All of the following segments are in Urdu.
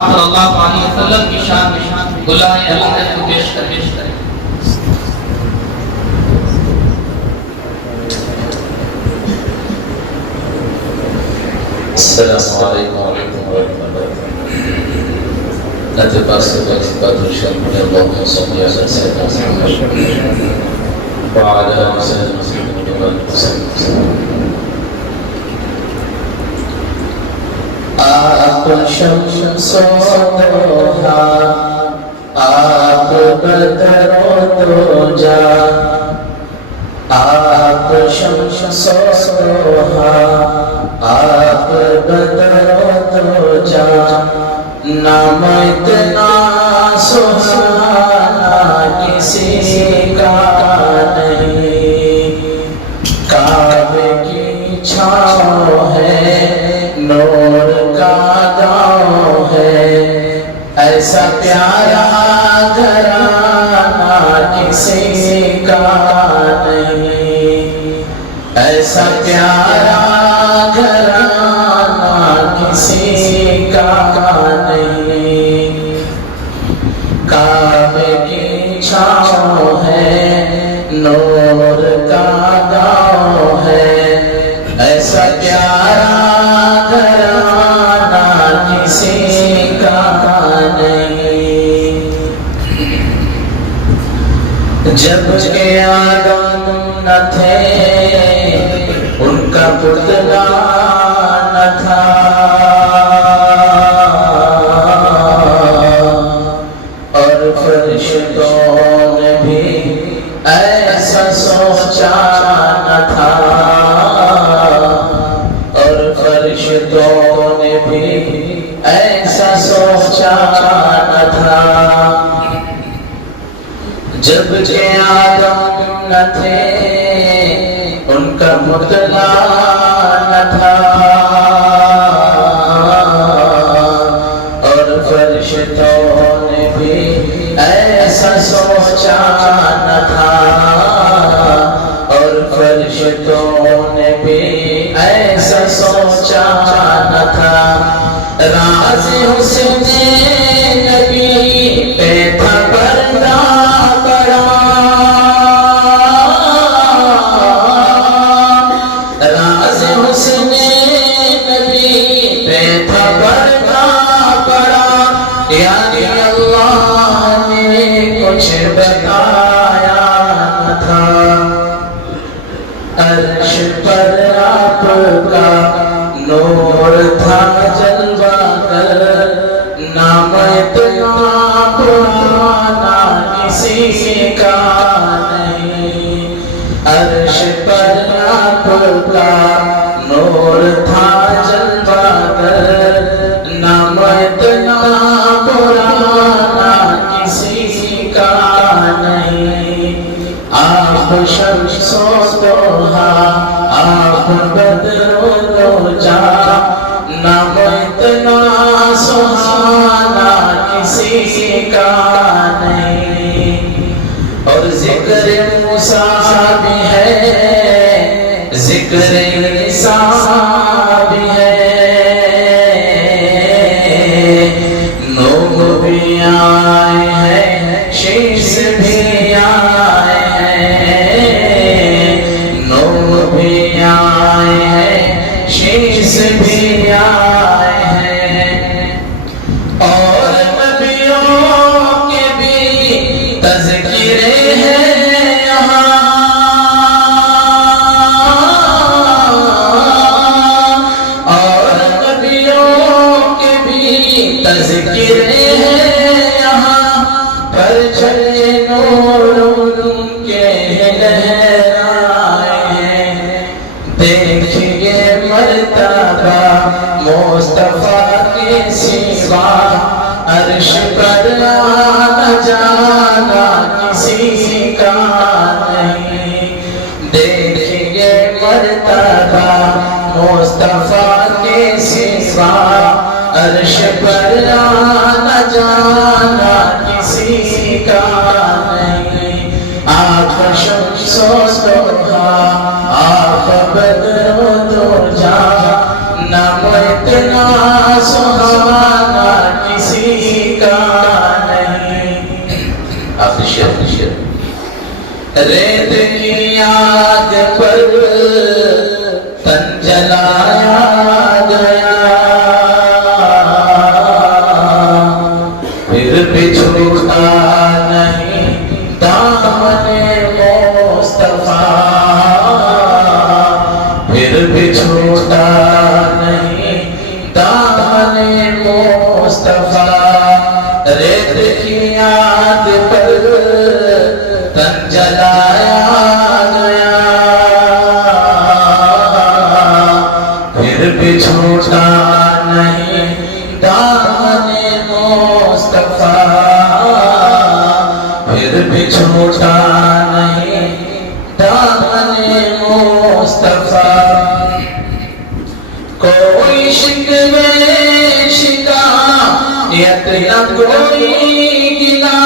صلی اللہ علیہ وسلم کی شان میں بلائے اللہ کو پیش کریں۔ السلام علیکم ورحمۃ اللہ وبرکاتہ۔ نتبع صفات الشمس اللهم صل على سيدنا محمد وعلى آل سيدنا محمد وسلم۔ آپ شمس و ضحا، آپ بدر و دجا، آپ شمس و ضحا، آپ بدر و دجا، نام اتنا سہانا کسی کا نہیں، کعبے کی چھاؤں ہے، نور کا گاؤں ہے، ایسا پیارا گھرانہ کسی کا نہیں، ایسا پیارا گھرانہ کسی کا نہیں، کعبے کی چھاؤں ہے، نور کا گاؤں ہے، ایسا پیارا گھرانہ کسی کا نہیں۔ جب کہ آدم نہ تھے ان کا پتلا نہ تھا، اور فرشتوں نے بھی ایسا سوچا نہ تھا، اور فرشتوں نے بھی ایسا سوچا نہ تھا۔ جب کہ آدم نہ تھے ان کا پتلا نہ تھا، اور فرشتوں نے بھی ایسا سوچا نہ تھا، اور فرشتوں نے بھی ایسا سوچا نہ تھا۔ راز حسن نبی پہ تھا پردہ پڑا، راز حسن نبی پہ تھا پردہ پڑا، یعنی اللہ نے کچھ بتایا نہ تھا۔ عرش پر آپ کا نور تھا جلوہ گر، نام اتنا پرانا کسی کا نہیں، عرش پر آپ کا نور تھا جلوہ گر، نام اتنا پرانا کسی کا نہیں۔ آپ شمس و ضحا، آپ بدر و دجا، نام اتنا سہانا کسی کا نہیں۔ اور ذکر موسیٰ بھی ہے، ذکر عیسیٰ بھی ہے، نوح بھی آئے ہیں، شیش بھی آئے ہیں، نوح بھی آئے ہیں، شیش بھی آئے ہیں، اور نبیوں کے بھی تذکرے ہیں یہاں، اور نبیوں کے بھی تذکرے ہیں یہاں، پر چلے نور ان کے لہرائے ہیں، دیکھیے مرتبہ مصطفیٰ کے سوا، عرش پر آنا جانا کسی کا نہیں، دیکھیے مرتبہ مصطفیٰ کے سوا، عرش پر آنا جانا کسی کا نہیں۔ آپ شمس و ضحا، آپ بدر و دجا، نام اتنا سہانا کسی ریت کی آگ پر تن جلایا گیا، پھر بھی چھوٹا نہیں دامن مصطفیٰ، پھر بھی چھوٹا نہیں دامن مصطفیٰ، ریت کی آگ پر تن جلایا گیا، پھر بھی چھوٹا نہیں دامن مصطفیٰ، پھر بھی چھوٹا نہیں دامن مصطفیٰ، کوئی شکوے شکایت نہ کوئی گلا،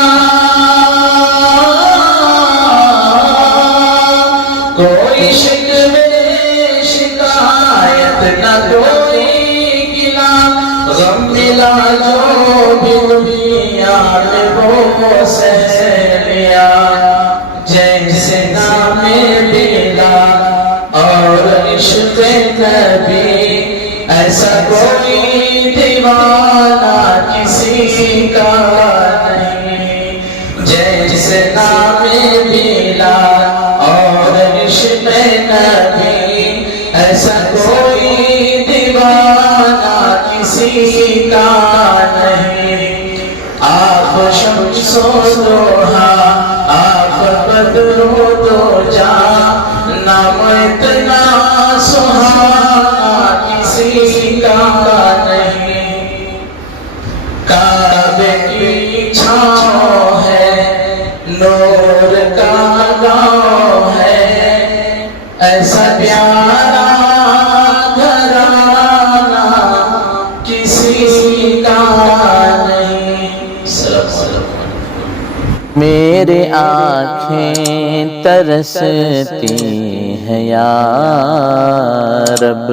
کوئی شکوے شکایت نہ کوئی گلا، غم ملا جو بھی دنیا میں وہ سہ لیا، جیسے نام بلال اور عشق نبی، ایسا کوئی دیوانہ کسی کا نہیں، جیسے نام بلال اور عشق نبی، ایسا کوئی دیوانہ کسی کا نہیں، آپ شمس و ضحیٰ، آپ بدر و دوجا، نام اتنا سہانا کسی کا نہیں، کعبے کی چھاؤں ہے، نور کا گاؤں ہے، ایسا پیارا گھرانہ کسی کا نہیں۔ میری آنکھیں ترستی ہیں یا رب،